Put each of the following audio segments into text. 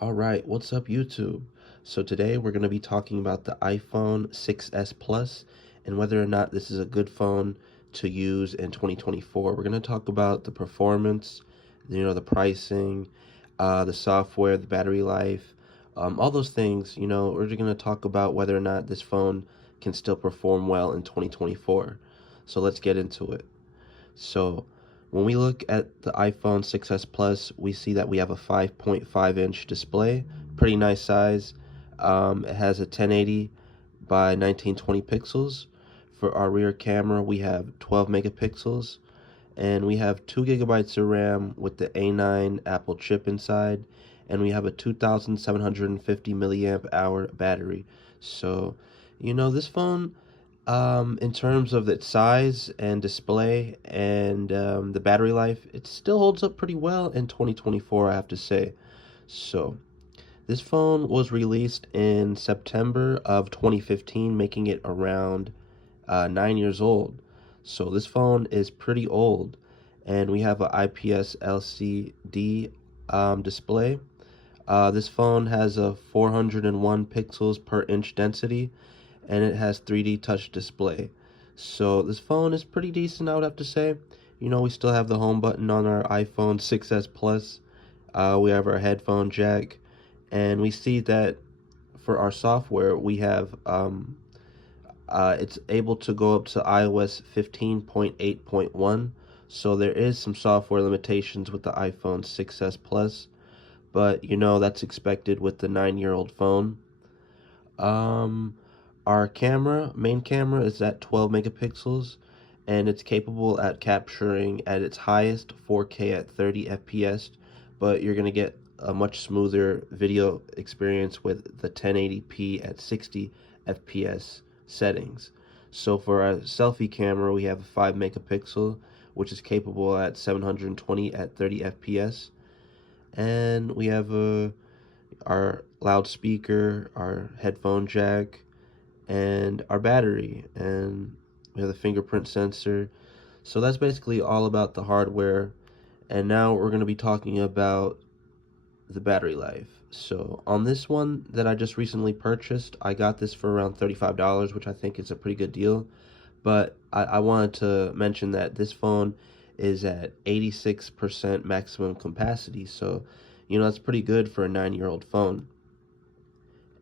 All right, what's up, YouTube? So today we're going to be talking about the iPhone 6s Plus and whether or not this is a good phone to use in 2024. We're going to talk about the performance, the pricing, the software, the battery life, all those things. We're just going to talk about whether or not this phone can still perform well in 2024. So let's get into it. So when we look at the iPhone 6s Plus, we see that we have a 5.5-inch display, pretty nice size. It has a 1080 by 1920 pixels. For our rear camera, we have 12 megapixels, and we have 2 gigabytes of RAM with the A9 Apple chip inside, and we have a 2,750 milliamp hour battery. So, this phone, in terms of its size and display and the battery life, it still holds up pretty well in 2024, I have to say. So, this phone was released in September of 2015, making it around 9 years old. So, this phone is pretty old, and we have an IPS LCD display. This phone has a 401 pixels per inch density, and it has 3D touch display. So this phone is pretty decent, I would have to say. We still have the home button on our iPhone 6s Plus. We have our headphone jack, and we see that for our software, we have it's able to go up to iOS 15.8.1. So there is some software limitations with the iPhone 6s Plus, but that's expected with the 9-year-old phone. Um, our main camera, is at 12 megapixels, and it's capable at capturing at its highest 4K at 30 FPS, but you're going to get a much smoother video experience with the 1080p at 60 FPS settings. So for our selfie camera, we have a 5 megapixel, which is capable at 720 at 30 FPS, and we have our loudspeaker, our headphone jack, and our battery, and we have the fingerprint sensor. So that's basically all about the hardware. And now we're going to be talking about the battery life. So on this one that I just recently purchased, I got this for around $35, which I think is a pretty good deal. But I wanted to mention that this phone is at 86% maximum capacity. So, that's pretty good for a 9-year-old phone.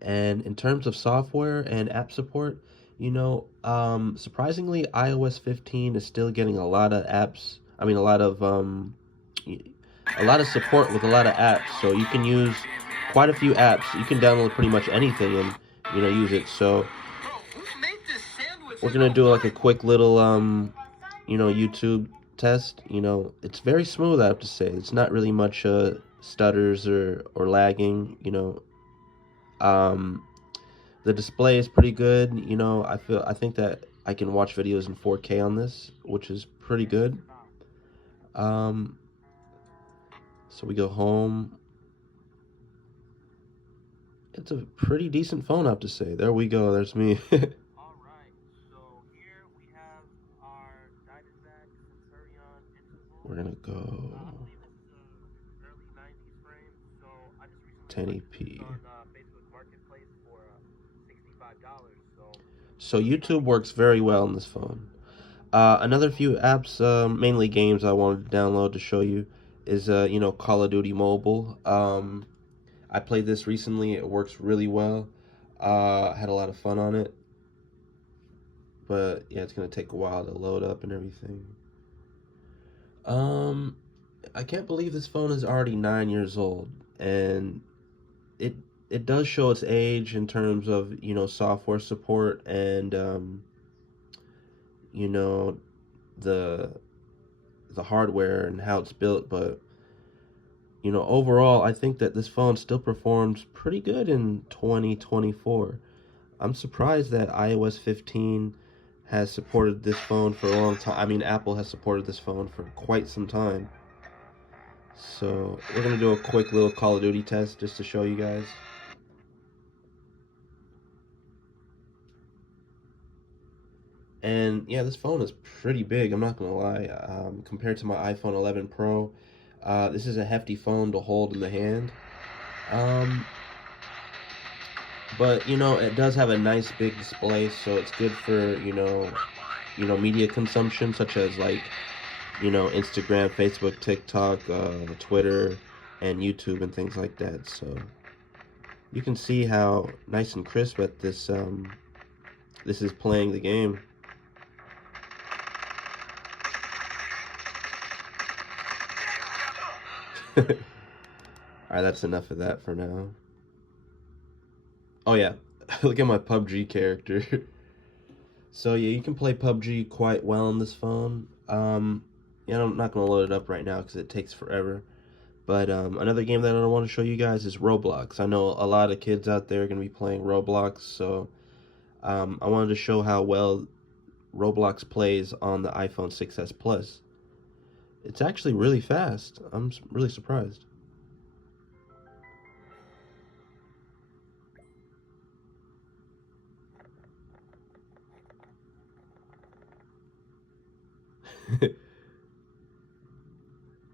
And in terms of software and app support, surprisingly, iOS 15 is still getting a lot of apps. I mean, a lot of support with a lot of apps. So you can use quite a few apps. You can download pretty much anything and use it. So we're gonna do like a quick little YouTube test. It's very smooth, I have to say. It's not really much stutters or lagging. Um, the display is pretty good. I think that I can watch videos in 4K on this, which is pretty good. Um, so we go home. It's a pretty decent phone, I have to say. There we go. There's me. We're gonna go 1080p. So YouTube works very well on this phone. Another few apps, mainly games I wanted to download to show you is, Call of Duty Mobile. I played this recently. It works really well. I had a lot of fun on it. But, yeah, it's going to take a while to load up and everything. I can't believe this phone is already 9 years old. And it it does show its age in terms of, software support and, you know, the the hardware and how it's built, but overall, I think that this phone still performs pretty good in 2024. I'm surprised that iOS 15 has supported this phone for a long time. I mean, Apple has supported this phone for quite some time. So, we're going to do a quick little Call of Duty test just to show you guys. And yeah, this phone is pretty big, I'm not going to lie. Compared to my iPhone 11 Pro, this is a hefty phone to hold in the hand. Um, but you know, it does have a nice big display, so it's good for media consumption, such as like Instagram, Facebook, TikTok, Twitter, and YouTube and things like that. So you can see how nice and crisp that this is playing the game. All right, that's enough of that for now. Oh yeah, look at my PUBG character. So yeah, you can play PUBG quite well on this phone. Yeah, I'm not gonna load it up right now because it takes forever. But another game that I want to show you guys is Roblox. I know a lot of kids out there are gonna be playing Roblox, so I wanted to show how well Roblox plays on the iPhone 6s Plus. It's actually really fast. I'm really surprised.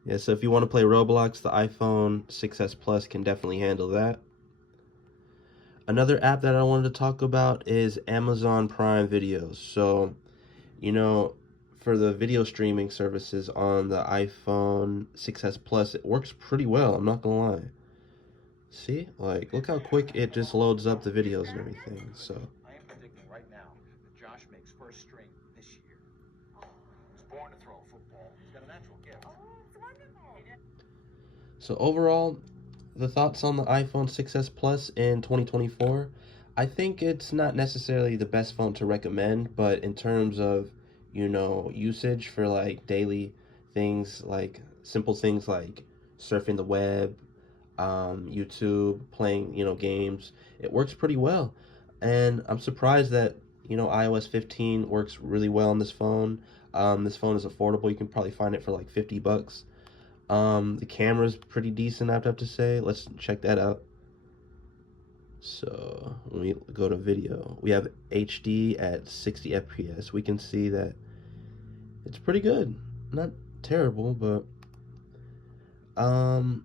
Yeah, so if you want to play Roblox, the iPhone 6s Plus can definitely handle that. Another app that I wanted to talk about is Amazon Prime Videos. So, you know, for the video streaming services on the iPhone 6s Plus, it works pretty well, I'm not gonna lie. See? Like, look how quick it just loads up the videos and everything. So, I am predicting right now that Josh makes first string this year. He's born to throw a football. He's got a natural gift. so overall, the thoughts on the iPhone 6s Plus in 2024. I think it's not necessarily the best phone to recommend, but in terms of, usage for like daily things, like simple things like surfing the web, YouTube, playing, games, it works pretty well. And I'm surprised that, iOS 15 works really well on this phone. This phone is affordable. You can probably find it for like 50 bucks. The camera's pretty decent, I have to say. Let's check that out. So when we go to video, we have HD at 60 FPS. We can see that it's pretty good. Not terrible, but um,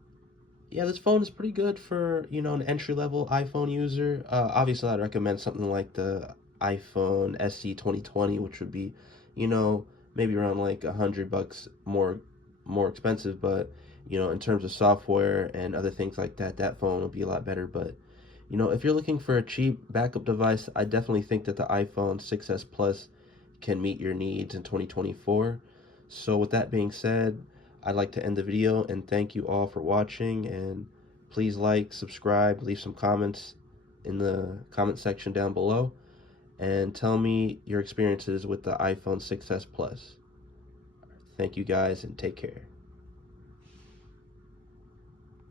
yeah, this phone is pretty good for an entry level iPhone user. Obviously, I'd recommend something like the iPhone SE 2020, which would be, you know, maybe around like $100 more expensive. But in terms of software and other things like that, that phone will be a lot better. But if you're looking for a cheap backup device, I definitely think that the iPhone 6s Plus can meet your needs in 2024. So with that being said, I'd like to end the video and thank you all for watching, and please like, subscribe, leave some comments in the comment section down below, and tell me your experiences with the iPhone 6s Plus. Thank you guys and take care.